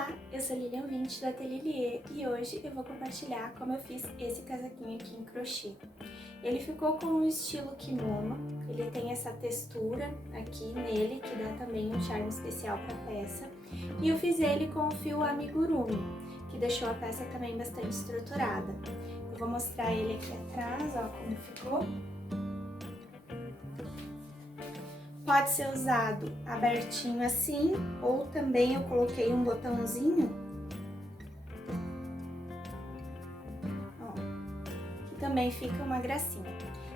Olá, eu sou Lilian Vinte da Ateliê e hoje eu vou compartilhar como eu fiz esse casaquinho aqui em crochê. Ele ficou com um estilo kimono, ele tem essa textura aqui nele que dá também um charme especial para a peça. E eu fiz ele com o fio amigurumi, que deixou a peça também bastante estruturada. Eu vou mostrar ele aqui atrás, ó, como ficou. Pode ser usado abertinho assim, ou também eu coloquei um botãozinho, ó, que também fica uma gracinha.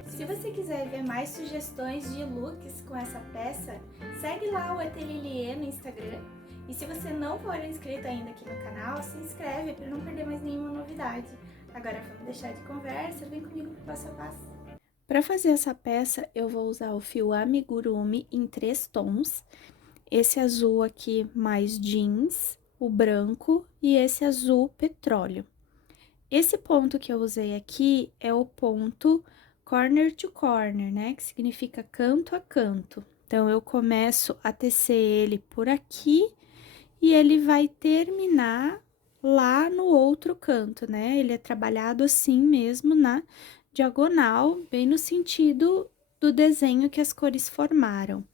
Se você quiser ver mais sugestões de looks com essa peça, segue lá o Ateliê no Instagram. E se você não for inscrito ainda aqui no canal, se inscreve para não perder mais nenhuma novidade. Agora vamos deixar de conversa, vem comigo pro passo a passo. Para fazer essa peça, eu vou usar o fio amigurumi em 3 tons. Esse azul aqui mais jeans, o branco e esse azul petróleo. Esse ponto que eu usei aqui é o ponto corner to corner, né? Que significa canto a canto. Então, eu começo a tecer ele por aqui e ele vai terminar lá no outro canto, né? Ele é trabalhado assim mesmo na diagonal, bem no sentido do desenho que as cores formaram.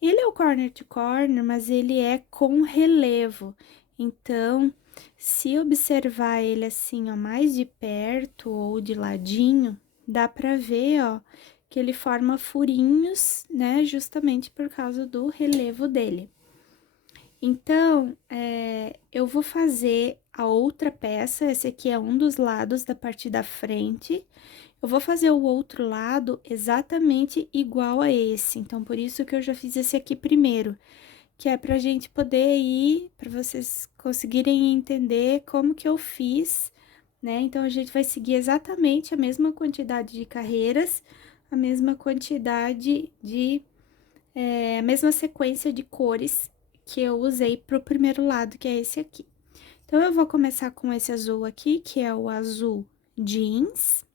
Ele é o corner to corner, mas ele é com relevo. Então, se observar ele assim, ó, mais de perto ou de ladinho, dá pra ver, ó, que ele forma furinhos, né, justamente por causa do relevo dele. Então, eu vou fazer a outra peça, esse aqui é um dos lados da parte da frente. Eu vou fazer o outro lado exatamente igual a esse, então, por isso que eu já fiz esse aqui primeiro, que é pra gente poder ir, pra vocês conseguirem entender como que eu fiz, né? Então, a gente vai seguir exatamente a mesma quantidade de carreiras, a mesma quantidade de, a mesma sequência de cores que eu usei pro primeiro lado, que é esse aqui. Então, eu vou começar com esse azul aqui, que é o azul jeans.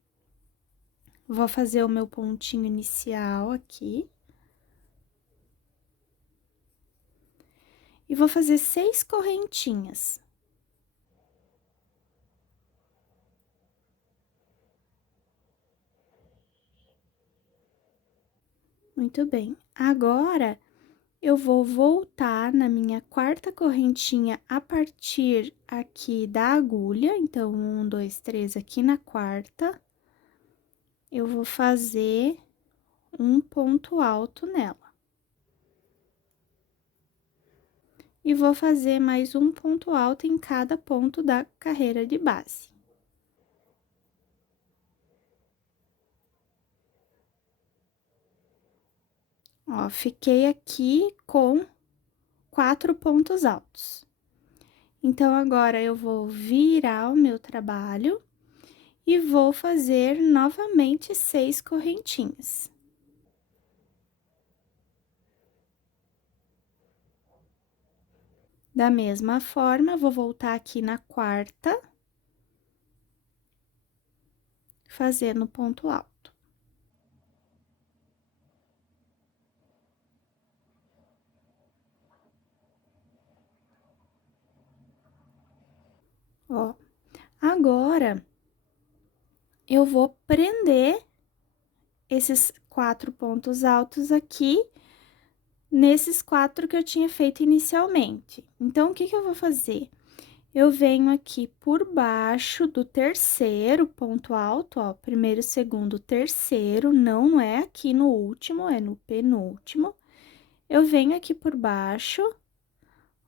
Vou fazer o meu pontinho inicial aqui. E vou fazer 6 correntinhas. Muito bem. Agora, eu vou voltar na minha quarta correntinha a partir aqui da agulha. Então, 1, 2, 3 aqui na quarta. Eu vou fazer um ponto alto nela. E vou fazer mais um ponto alto em cada ponto da carreira de base. Ó, fiquei aqui com 4 pontos altos. Então, agora, eu vou virar o meu trabalho e vou fazer novamente 6 correntinhas. Da mesma forma, vou voltar aqui na quarta, fazendo ponto alto. Ó, agora, eu vou prender esses 4 pontos altos aqui, nesses 4 que eu tinha feito inicialmente. Então, o que que eu vou fazer? Eu venho aqui por baixo do terceiro ponto alto, ó, primeiro, segundo, terceiro, não é aqui no último, é no penúltimo. Eu venho aqui por baixo,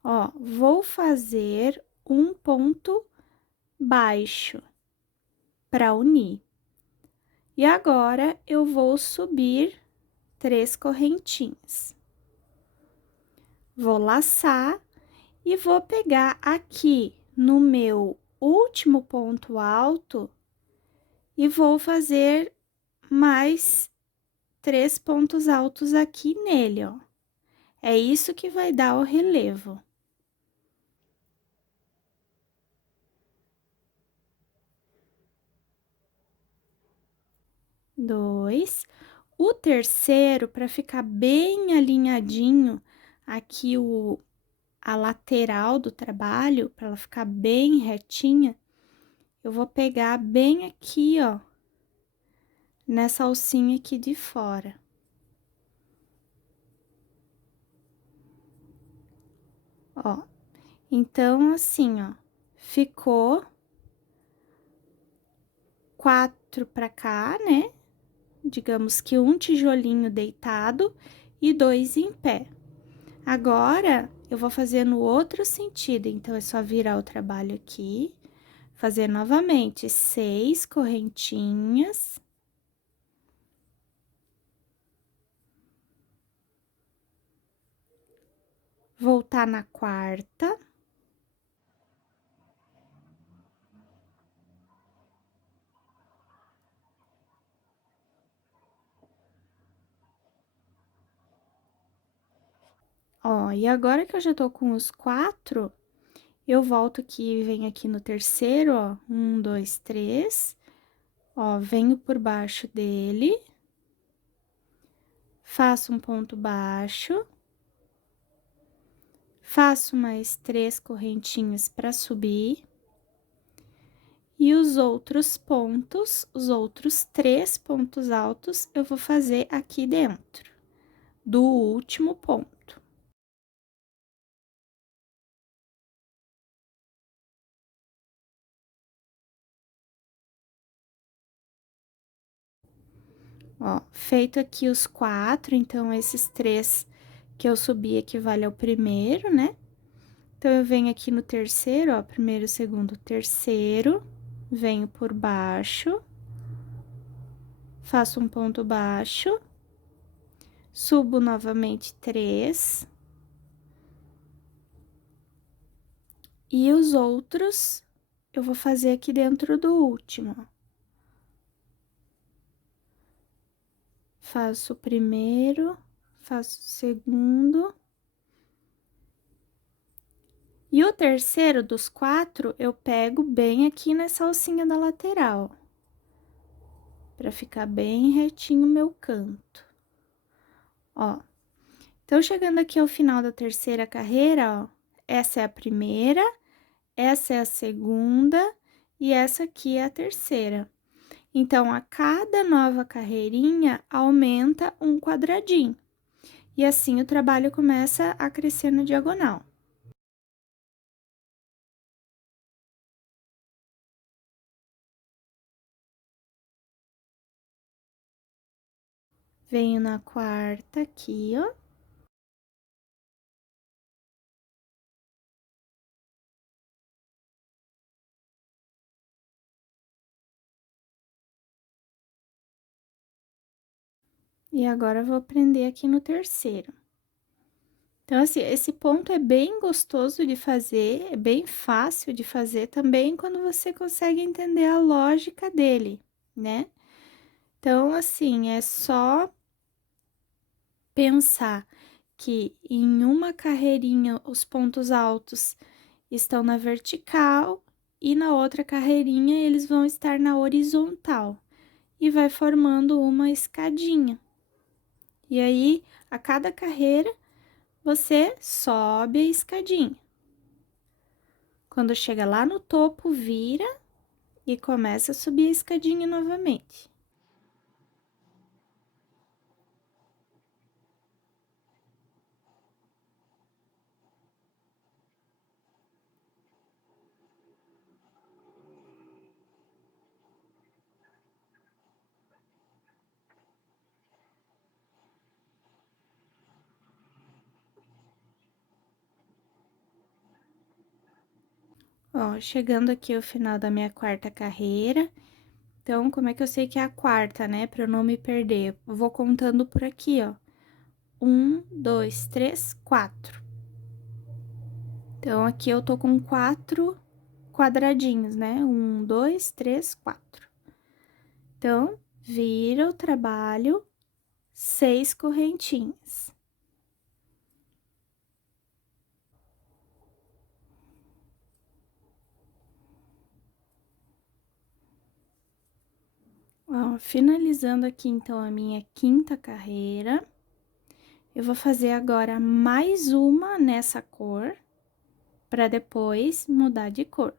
ó, vou fazer um ponto baixo para unir. E agora, eu vou subir 3 correntinhas. Vou laçar e vou pegar aqui no meu último ponto alto e vou fazer mais 3 pontos altos aqui nele, ó. É isso que vai dar o relevo. Dois. O terceiro, para ficar bem alinhadinho aqui a lateral do trabalho, para ela ficar bem retinha, eu vou pegar bem aqui, ó, nessa alcinha aqui de fora. Ó, então, assim, ó, ficou 4 pra cá, né? Digamos que um tijolinho deitado e 2 em pé. Agora, eu vou fazer no outro sentido, então, é só virar o trabalho aqui, fazer novamente 6 correntinhas. Voltar na quarta. Ó, e agora que eu já tô com os 4, eu volto aqui e venho aqui no terceiro, ó, 1, 2, 3. Ó, venho por baixo dele, faço um ponto baixo, faço mais 3 correntinhas para subir. E os outros pontos, os outros 3 pontos altos, eu vou fazer aqui dentro do último ponto. Ó, feito aqui os 4, então, esses 3 que eu subi equivale ao primeiro, né? Então, eu venho aqui no terceiro, ó, primeiro, segundo, terceiro, venho por baixo, faço um ponto baixo, subo novamente 3. E os outros, eu vou fazer aqui dentro do último, ó. Faço o primeiro, faço o segundo. E o terceiro dos 4, eu pego bem aqui nessa alcinha da lateral, pra ficar bem retinho o meu canto. Ó, então, chegando aqui ao final da terceira carreira, ó, essa é a primeira, essa é a segunda e essa aqui é a terceira. Então, a cada nova carreirinha, aumenta um quadradinho. E assim, o trabalho começa a crescer na diagonal. Venho na quarta aqui, ó. E agora, eu vou prender aqui no terceiro. Então, assim, esse ponto é bem gostoso de fazer, é bem fácil de fazer também quando você consegue entender a lógica dele, né? Então, assim, é só pensar que em uma carreirinha os pontos altos estão na vertical e na outra carreirinha eles vão estar na horizontal e vai formando uma escadinha. E aí, a cada carreira, você sobe a escadinha. Quando chega lá no topo, vira e começa a subir a escadinha novamente. Ó, chegando aqui ao final da minha quarta carreira. Então, como é que eu sei que é a quarta, né? Pra eu não me perder. Eu vou contando por aqui, ó. 1, 2, 3, 4. Então, aqui eu tô com 4 quadradinhos, né? 1, 2, 3, 4. Então, vira o trabalho, 6 correntinhas. Ó, finalizando aqui, então, a minha quinta carreira, eu vou fazer agora mais uma nessa cor. para depois mudar de cor.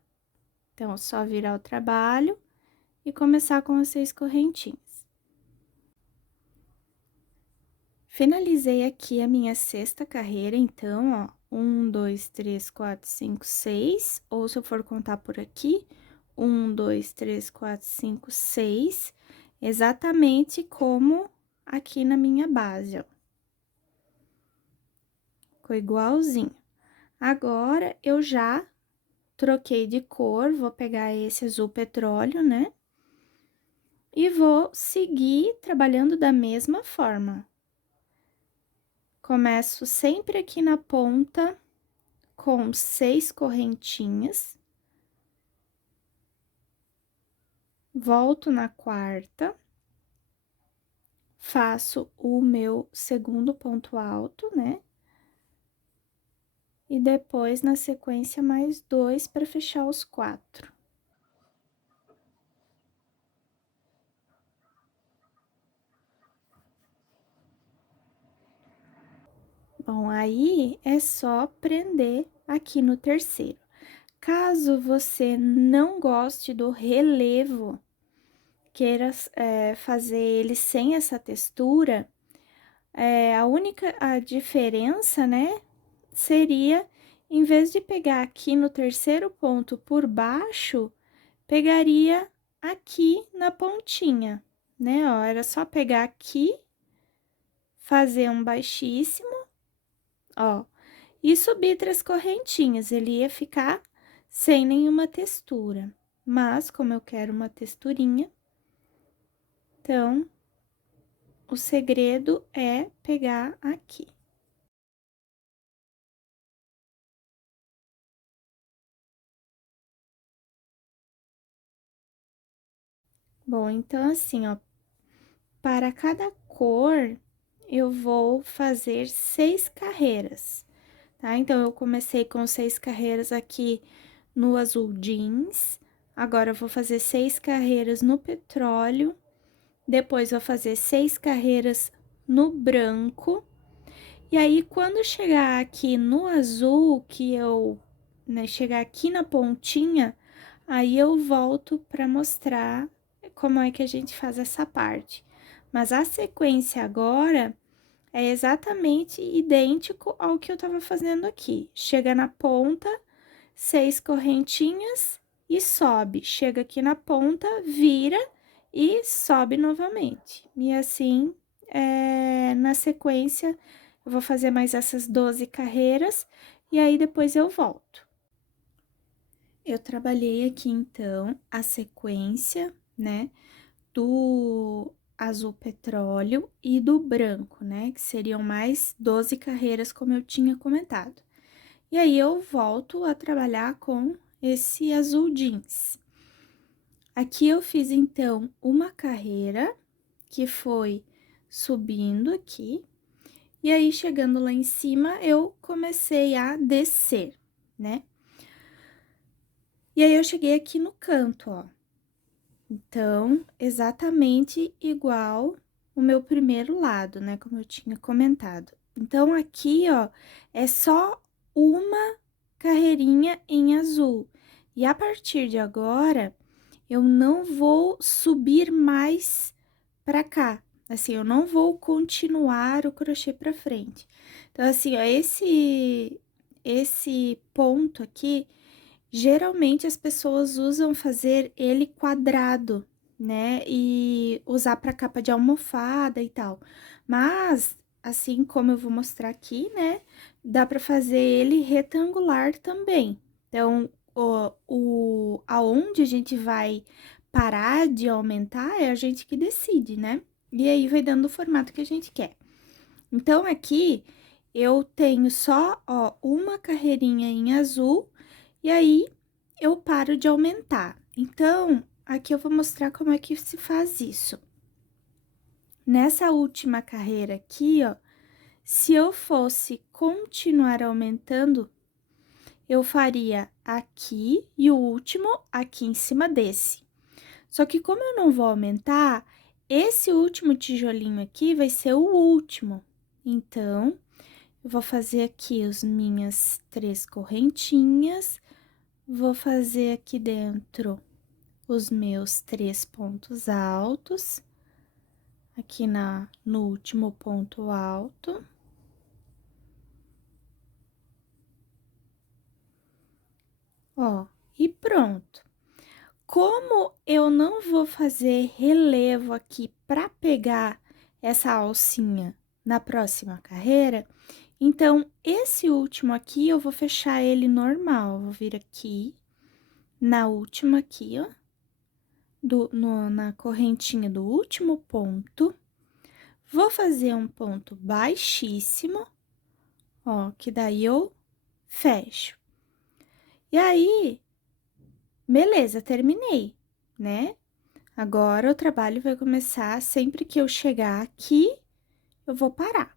Então, é só virar o trabalho e começar com as 6 correntinhas. Finalizei aqui a minha 6ª carreira, então, ó, 1, 2, 3, 4, 5, 6, ou se eu for contar por aqui, 1, 2, 3, 4, 5, 6, exatamente como aqui na minha base, ó. Ficou igualzinho. Agora, eu já troquei de cor, vou pegar esse azul petróleo, né? E vou seguir trabalhando da mesma forma. Começo sempre aqui na ponta com 6 correntinhas. Volto na 4ª. Faço o meu segundo ponto alto, né? E depois, na sequência, mais 2 para fechar os 4. Bom, aí é só prender aqui no terceiro. Caso você não goste do relevo, queira fazer ele sem essa textura, a única diferença, né, seria, em vez de pegar aqui no terceiro ponto por baixo, pegaria aqui na pontinha, né, ó, era só pegar aqui, fazer um baixíssimo, ó, e subir 3 correntinhas, ele ia ficar sem nenhuma textura. Mas, como eu quero uma texturinha, então, o segredo é pegar aqui. Bom, então, assim, ó, para cada cor, eu vou fazer 6 carreiras, tá? Então, eu comecei com 6 carreiras aqui no azul jeans, agora eu vou fazer 6 carreiras no petróleo, depois vou fazer 6 carreiras no branco, e aí, quando chegar aqui no azul, que eu, né, chegar aqui na pontinha, aí eu volto para mostrar como é que a gente faz essa parte. Mas a sequência agora é exatamente idêntico ao que eu tava fazendo aqui. Chega na ponta, 6 correntinhas e sobe. Chega aqui na ponta, vira e sobe novamente. E assim, na sequência, eu vou fazer mais essas 12 carreiras e aí depois eu volto. Eu trabalhei aqui, então, a sequência, né, do azul petróleo e do branco, né, que seriam mais 12 carreiras, como eu tinha comentado. E aí, eu volto a trabalhar com esse azul jeans. Aqui, eu fiz, então, uma carreira, que foi subindo aqui, e aí, chegando lá em cima, eu comecei a descer, né? E aí, eu cheguei aqui no canto, ó. Então, exatamente igual o meu primeiro lado, né, como eu tinha comentado. Então, aqui, ó, é só uma carreirinha em azul. E a partir de agora, eu não vou subir mais pra cá. Assim, eu não vou continuar o crochê pra frente. Então, assim, ó, esse ponto aqui, geralmente as pessoas usam fazer ele quadrado, né? E usar para capa de almofada e tal. Mas, assim como eu vou mostrar aqui, né? Dá para fazer ele retangular também. Então, aonde a gente vai parar de aumentar é a gente que decide, né? E aí vai dando o formato que a gente quer. Então, aqui eu tenho só, ó, uma carreirinha em azul, e aí eu paro de aumentar. Então, aqui eu vou mostrar como é que se faz isso. Nessa última carreira aqui, ó, se eu fosse continuar aumentando, eu faria aqui e o último aqui em cima desse. Só que como eu não vou aumentar, esse último tijolinho aqui vai ser o último. Então, Eu vou fazer aqui as minhas 3 correntinhas, vou fazer aqui dentro os meus 3 pontos altos, aqui no último ponto alto. Ó, e pronto. Como eu não vou fazer relevo aqui para pegar essa alcinha na próxima carreira, então esse último aqui eu vou fechar ele normal. Vou vir aqui na última aqui, ó, na correntinha do último ponto, vou fazer um ponto baixíssimo, ó, que daí eu fecho. E aí, beleza, terminei, né? Agora, o trabalho vai começar sempre que eu chegar aqui, eu vou parar.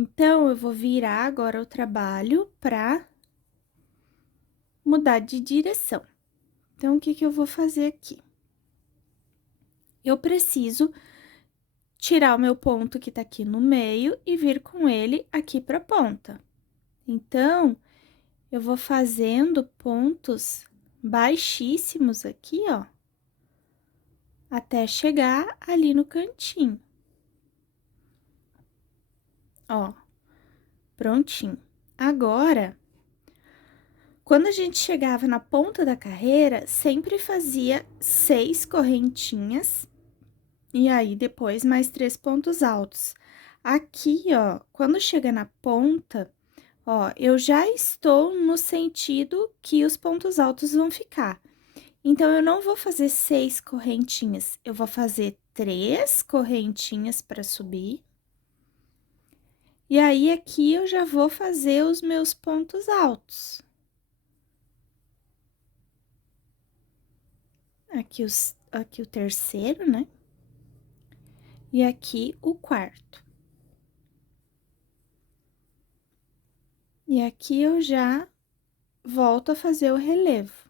Então, eu vou virar agora o trabalho pra mudar de direção. Então, o que que eu vou fazer aqui? Eu preciso tirar o meu ponto que tá aqui no meio e vir com ele aqui pra ponta. Então, eu vou fazendo pontos baixíssimos aqui, ó, até chegar ali no cantinho. Ó, prontinho. Agora, quando a gente chegava na ponta da carreira, sempre fazia 6 correntinhas e aí depois mais 3 pontos altos. Aqui, ó, quando chega na ponta, ó, eu já estou no sentido que os pontos altos vão ficar. Então, eu não vou fazer 6 correntinhas, eu vou fazer 3 correntinhas para subir. E aí, aqui eu já vou fazer os meus pontos altos. Aqui o terceiro, né? E aqui o quarto. E aqui eu já volto a fazer o relevo.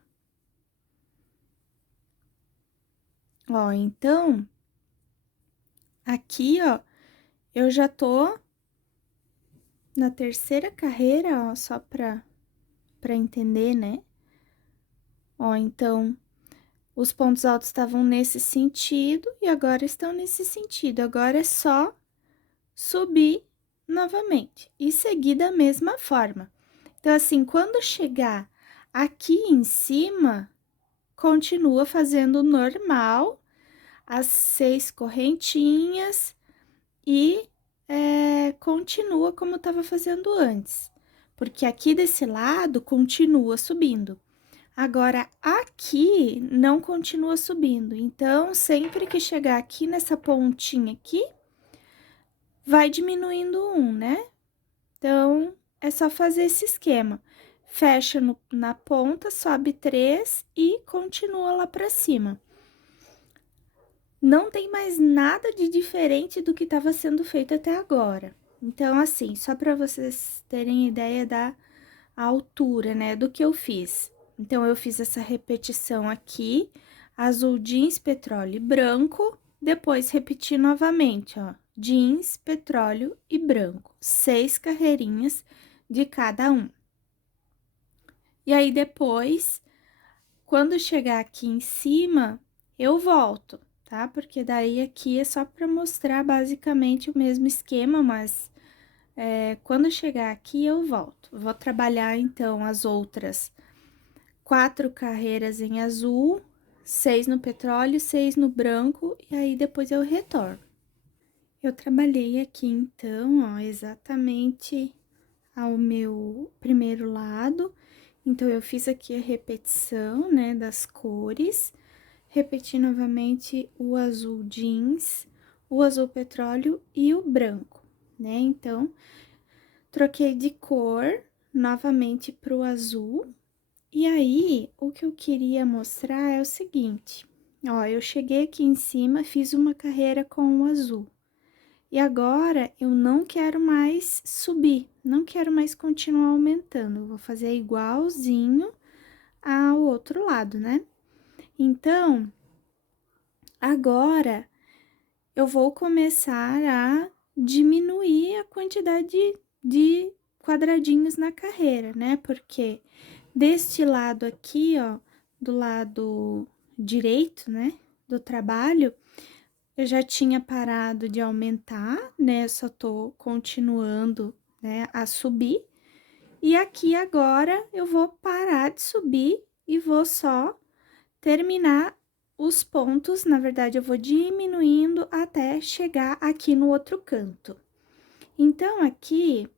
Ó, então, aqui, ó, eu já tô na terceira carreira, ó, só pra entender, né? Ó, então, os pontos altos estavam nesse sentido e agora estão nesse sentido. Agora é só subir novamente e seguir da mesma forma. Então, assim, quando chegar aqui em cima, continua fazendo normal, as 6 correntinhas e continua como eu tava fazendo antes, porque aqui desse lado continua subindo. Agora, aqui não continua subindo, então, sempre que chegar aqui nessa pontinha aqui, vai diminuindo um, né? Então, é só fazer esse esquema. Fecha na ponta, sobe 3 e continua lá pra cima. Não tem mais nada de diferente do que estava sendo feito até agora. Então, assim, só para vocês terem ideia da altura, né, do que eu fiz. Então, eu fiz essa repetição aqui, azul, jeans, petróleo e branco, depois repeti novamente, ó, jeans, petróleo e branco, 6 carreirinhas de cada um. E aí, depois, quando chegar aqui em cima, eu volto, tá? Porque daí aqui é só para mostrar basicamente o mesmo esquema, mas quando chegar aqui eu volto. Vou trabalhar então as outras 4 carreiras em azul, 6 no petróleo, 6 no branco, e aí depois eu retorno. Eu trabalhei aqui então, ó, exatamente ao meu primeiro lado. Então, eu fiz aqui a repetição, né, das cores. Repeti novamente o azul jeans, o azul petróleo e o branco, né? Então, troquei de cor novamente pro azul. E aí, o que eu queria mostrar é o seguinte, ó, eu cheguei aqui em cima, fiz uma carreira com o azul. E agora, eu não quero mais subir, não quero mais continuar aumentando, eu vou fazer igualzinho ao outro lado, né? Então, agora, eu vou começar a diminuir a quantidade de quadradinhos na carreira, né? Porque deste lado aqui, ó, do lado direito, né, do trabalho, eu já tinha parado de aumentar, né? Só tô continuando, né, a subir. E aqui agora eu vou parar de subir e vou só terminar os pontos. Na verdade, eu vou diminuindo até chegar aqui no outro canto. Então, aqui,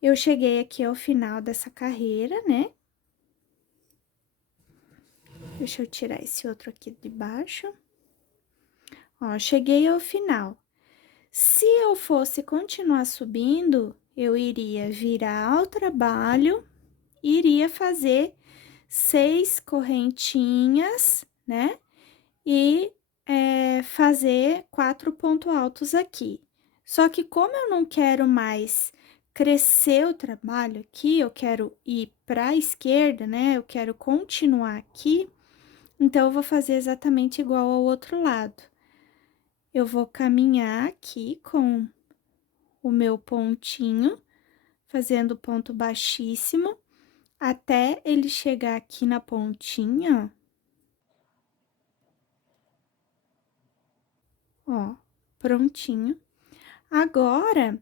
eu cheguei aqui ao final dessa carreira, né? Deixa eu tirar esse outro aqui de baixo. Ó, cheguei ao final. Se eu fosse continuar subindo, eu iria virar ao trabalho, iria fazer 6 correntinhas, né? E fazer 4 pontos altos aqui. Só que como eu não quero mais crescer o trabalho aqui, eu quero ir para a esquerda, né? Eu quero continuar aqui, então eu vou fazer exatamente igual ao outro lado. Eu vou caminhar aqui com o meu pontinho, fazendo ponto baixíssimo, até ele chegar aqui na pontinha, ó, prontinho. Agora,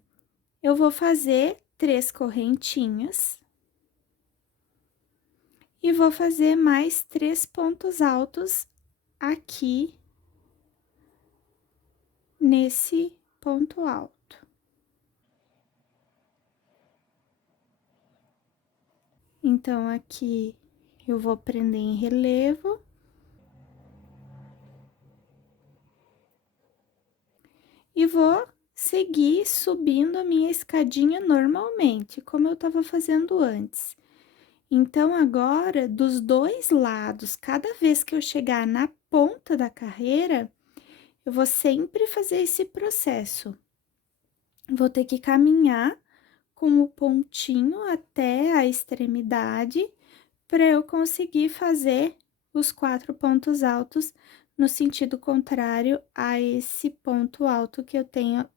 eu vou fazer 3 correntinhas e vou fazer mais 3 pontos altos aqui nesse ponto alto. Então, aqui eu vou prender em relevo. E vou seguir subindo a minha escadinha normalmente, como eu tava fazendo antes. Então, agora, dos dois lados, cada vez que eu chegar na ponta da carreira, eu vou sempre fazer esse processo. Vou ter que caminhar com o pontinho até a extremidade para eu conseguir fazer os 4 pontos altos no sentido contrário a esse ponto alto que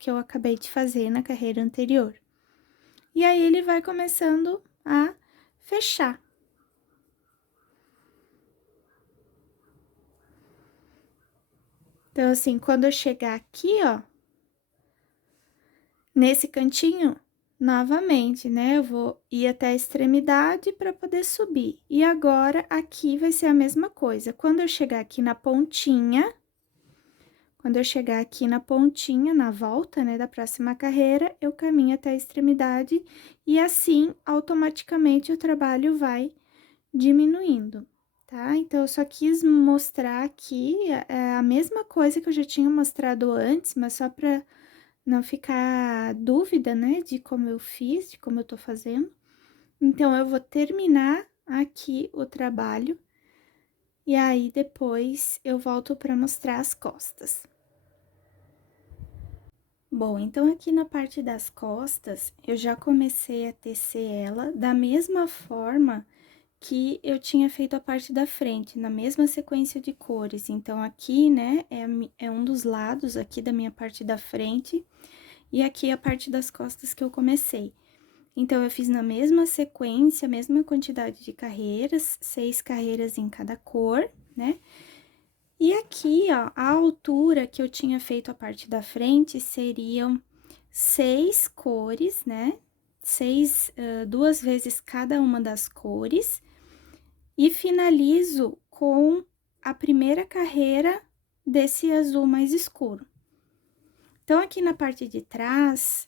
eu acabei de fazer na carreira anterior. E aí ele vai começando a fechar. Então, assim, quando eu chegar aqui, ó, nesse cantinho, novamente, né? Eu vou ir até a extremidade para poder subir. E agora, aqui vai ser a mesma coisa. Quando eu chegar aqui na pontinha, na volta, né, da próxima carreira, eu caminho até a extremidade e assim, automaticamente, o trabalho vai diminuindo, tá? Então, eu só quis mostrar aqui a mesma coisa que eu já tinha mostrado antes, mas só para não ficar dúvida, né, de como eu fiz, de como eu tô fazendo. Então, eu vou terminar aqui o trabalho e aí depois eu volto para mostrar as costas. Bom, então aqui na parte das costas, eu já comecei a tecer ela da mesma forma que eu tinha feito a parte da frente, na mesma sequência de cores. Então, aqui, né, é um dos lados aqui da minha parte da frente, e aqui a parte das costas que eu comecei. Então, eu fiz na mesma sequência, mesma quantidade de carreiras, 6 carreiras em cada cor, né? E aqui, ó, a altura que eu tinha feito a parte da frente seriam 6 cores, né? 2 vezes cada uma das cores. E finalizo com a primeira carreira desse azul mais escuro. Então, aqui na parte de trás,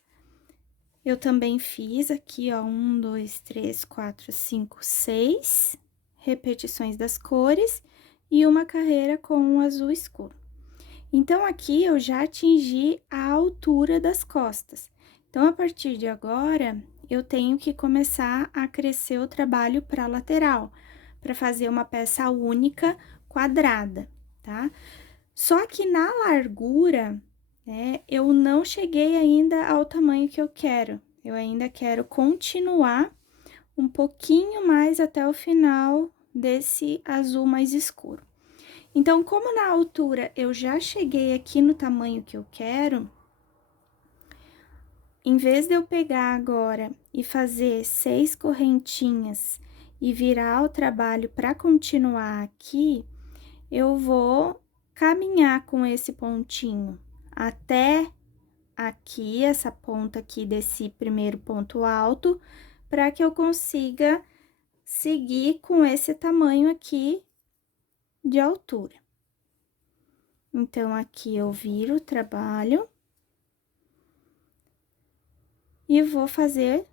eu também fiz aqui, ó, 1, 2, 3, 4, 5, 6 repetições das cores e uma carreira com um azul escuro. Então, aqui eu já atingi a altura das costas. Então, a partir de agora, eu tenho que começar a crescer o trabalho para a lateral, para fazer uma peça única quadrada, tá? Só que na largura, né, eu não cheguei ainda ao tamanho que eu quero. Eu ainda quero continuar um pouquinho mais até o final desse azul mais escuro. Então, como na altura eu já cheguei aqui no tamanho que eu quero, em vez de eu pegar agora e fazer 6 correntinhas e virar o trabalho para continuar aqui, eu vou caminhar com esse pontinho até aqui, essa ponta aqui desse primeiro ponto alto, para que eu consiga seguir com esse tamanho aqui de altura. Então, aqui eu viro o trabalho e vou fazer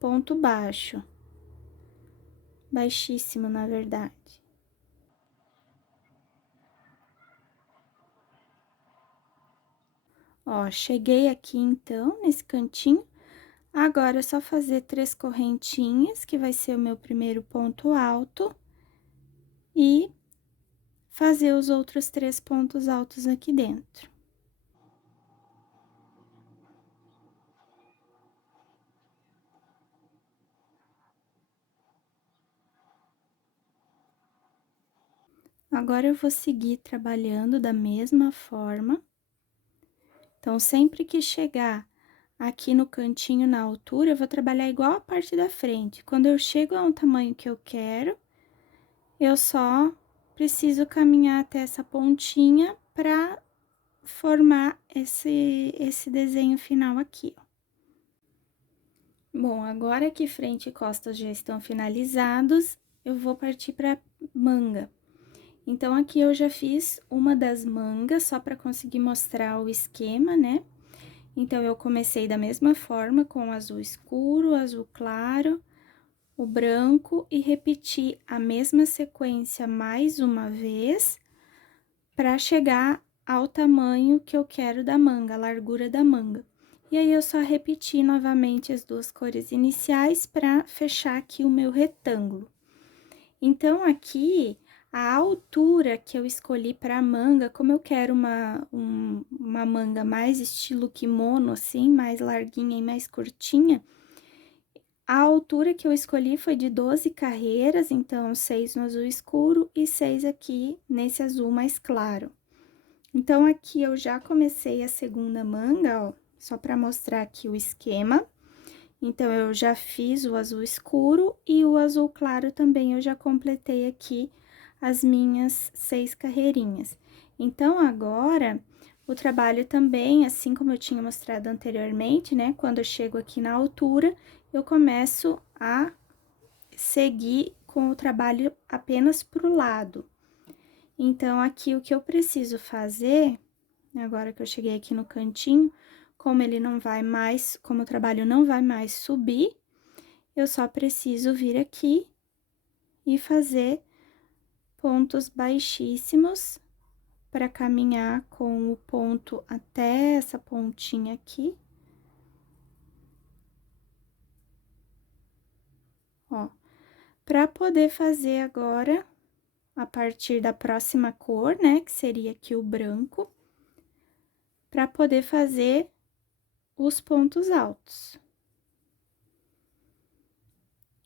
ponto baixo, baixíssimo, na verdade. Ó, cheguei aqui então, nesse cantinho, agora é só fazer 3 correntinhas, que vai ser o meu primeiro ponto alto, e fazer os outros 3 pontos altos aqui dentro. Agora, eu vou seguir trabalhando da mesma forma. Então, sempre que chegar aqui no cantinho, na altura, eu vou trabalhar igual a parte da frente. Quando eu chego a um tamanho que eu quero, eu só preciso caminhar até essa pontinha para formar esse desenho final aqui, ó. Bom, agora que frente e costas já estão finalizados, eu vou partir para manga. Então, aqui eu já fiz uma das mangas, só para conseguir mostrar o esquema, né? Então, eu comecei da mesma forma, com o azul escuro, azul claro, o branco, e repeti a mesma sequência mais uma vez, para chegar ao tamanho que eu quero da manga, a largura da manga. E aí, eu só repeti novamente as 2 cores iniciais para fechar aqui o meu retângulo. Então, aqui, a altura que eu escolhi para a manga, como eu quero uma manga mais estilo kimono, assim, mais larguinha e mais curtinha, a altura que eu escolhi foi de 12 carreiras, então 6 no azul escuro e 6 aqui nesse azul mais claro. Então, aqui eu já comecei a segunda manga, ó, só para mostrar aqui o esquema. Então, eu já fiz o azul escuro e o azul claro também, eu já completei aqui as minhas 6 carreirinhas. Então, agora, o trabalho também, assim como eu tinha mostrado anteriormente, né? Quando eu chego aqui na altura, eu começo a seguir com o trabalho apenas pro lado. Então, aqui o que eu preciso fazer, agora que eu cheguei aqui no cantinho, como ele não vai mais, como o trabalho não vai mais subir, eu só preciso vir aqui e fazer pontos baixíssimos para caminhar com o ponto até essa pontinha aqui. Ó, para poder fazer agora, a partir da próxima cor, né, que seria aqui o branco, para poder fazer os pontos altos.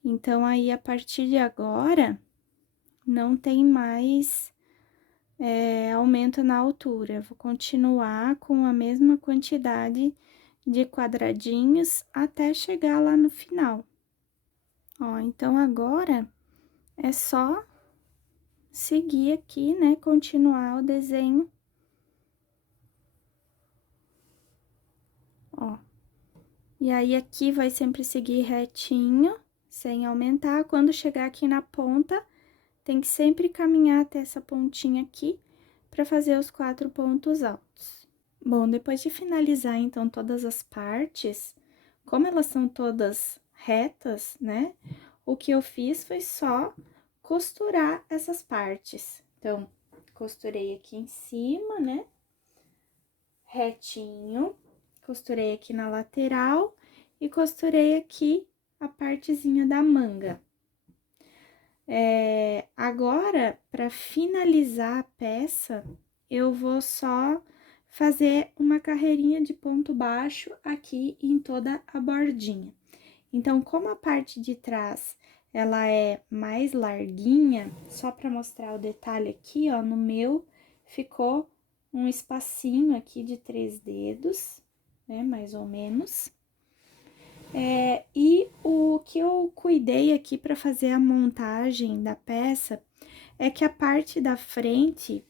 Então, aí, a partir de agora, não tem mais aumento na altura. Eu vou continuar com a mesma quantidade de quadradinhos até chegar lá no final. Ó, então, agora, é só seguir aqui, né, continuar o desenho. Ó. E aí, aqui vai sempre seguir retinho, sem aumentar. Quando chegar aqui na ponta, tem que sempre caminhar até essa pontinha aqui, para fazer os 4 pontos altos. Bom, depois de finalizar, então, todas as partes, como elas são todas retas, né? O que eu fiz foi só costurar essas partes. Então, costurei aqui em cima, né? Retinho, costurei aqui na lateral e costurei aqui a partezinha da manga. Agora, para finalizar a peça, eu vou só fazer uma carreirinha de ponto baixo aqui em toda a bordinha. Então, como a parte de trás, ela é mais larguinha, só para mostrar o detalhe aqui, ó, no meu, ficou um espacinho aqui de 3 dedos, né, mais ou menos. E o que eu cuidei aqui para fazer a montagem da peça é que a parte da frente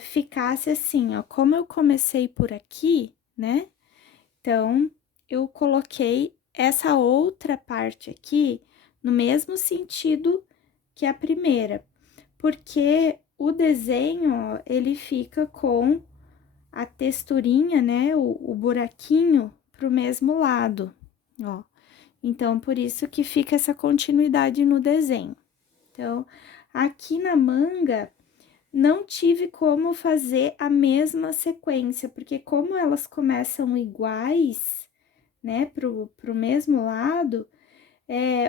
ficasse assim, ó. Como eu comecei por aqui, né? Então, eu coloquei essa outra parte aqui no mesmo sentido que a primeira, porque o desenho, ó, ele fica com a texturinha, né, o buraquinho pro mesmo lado, ó. Então, por isso que fica essa continuidade no desenho. Então, aqui na manga, não tive como fazer a mesma sequência, porque como elas começam iguais, né, pro mesmo lado,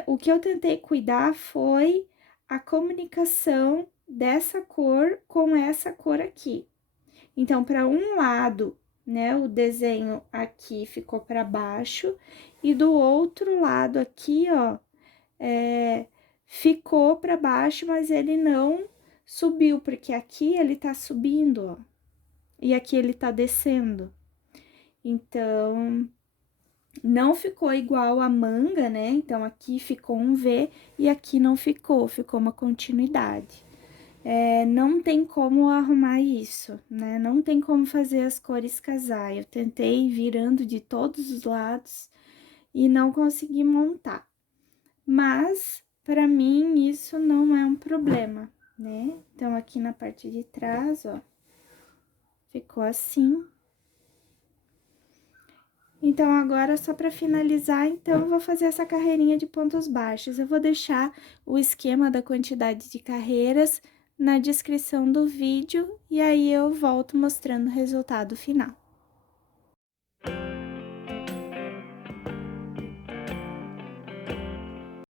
o que eu tentei cuidar foi a comunicação dessa cor com essa cor aqui. Então, para um lado, né, o desenho aqui ficou para baixo, e do outro lado aqui, ó, ficou para baixo, mas ele não subiu, porque aqui ele tá subindo, ó, e aqui ele tá descendo. Então, não ficou igual a manga, né? Então, aqui ficou um V e aqui não ficou, ficou uma continuidade. Não tem como arrumar isso, né? Não tem como fazer as cores casar. Eu tentei virando de todos os lados e não consegui montar. Mas, para mim, isso não é um problema, né? Então, aqui na parte de trás, ó, ficou assim. Então, agora, só para finalizar, então, eu vou fazer essa carreirinha de pontos baixos. Eu vou deixar o esquema da quantidade de carreiras na descrição do vídeo, e aí eu volto mostrando o resultado final.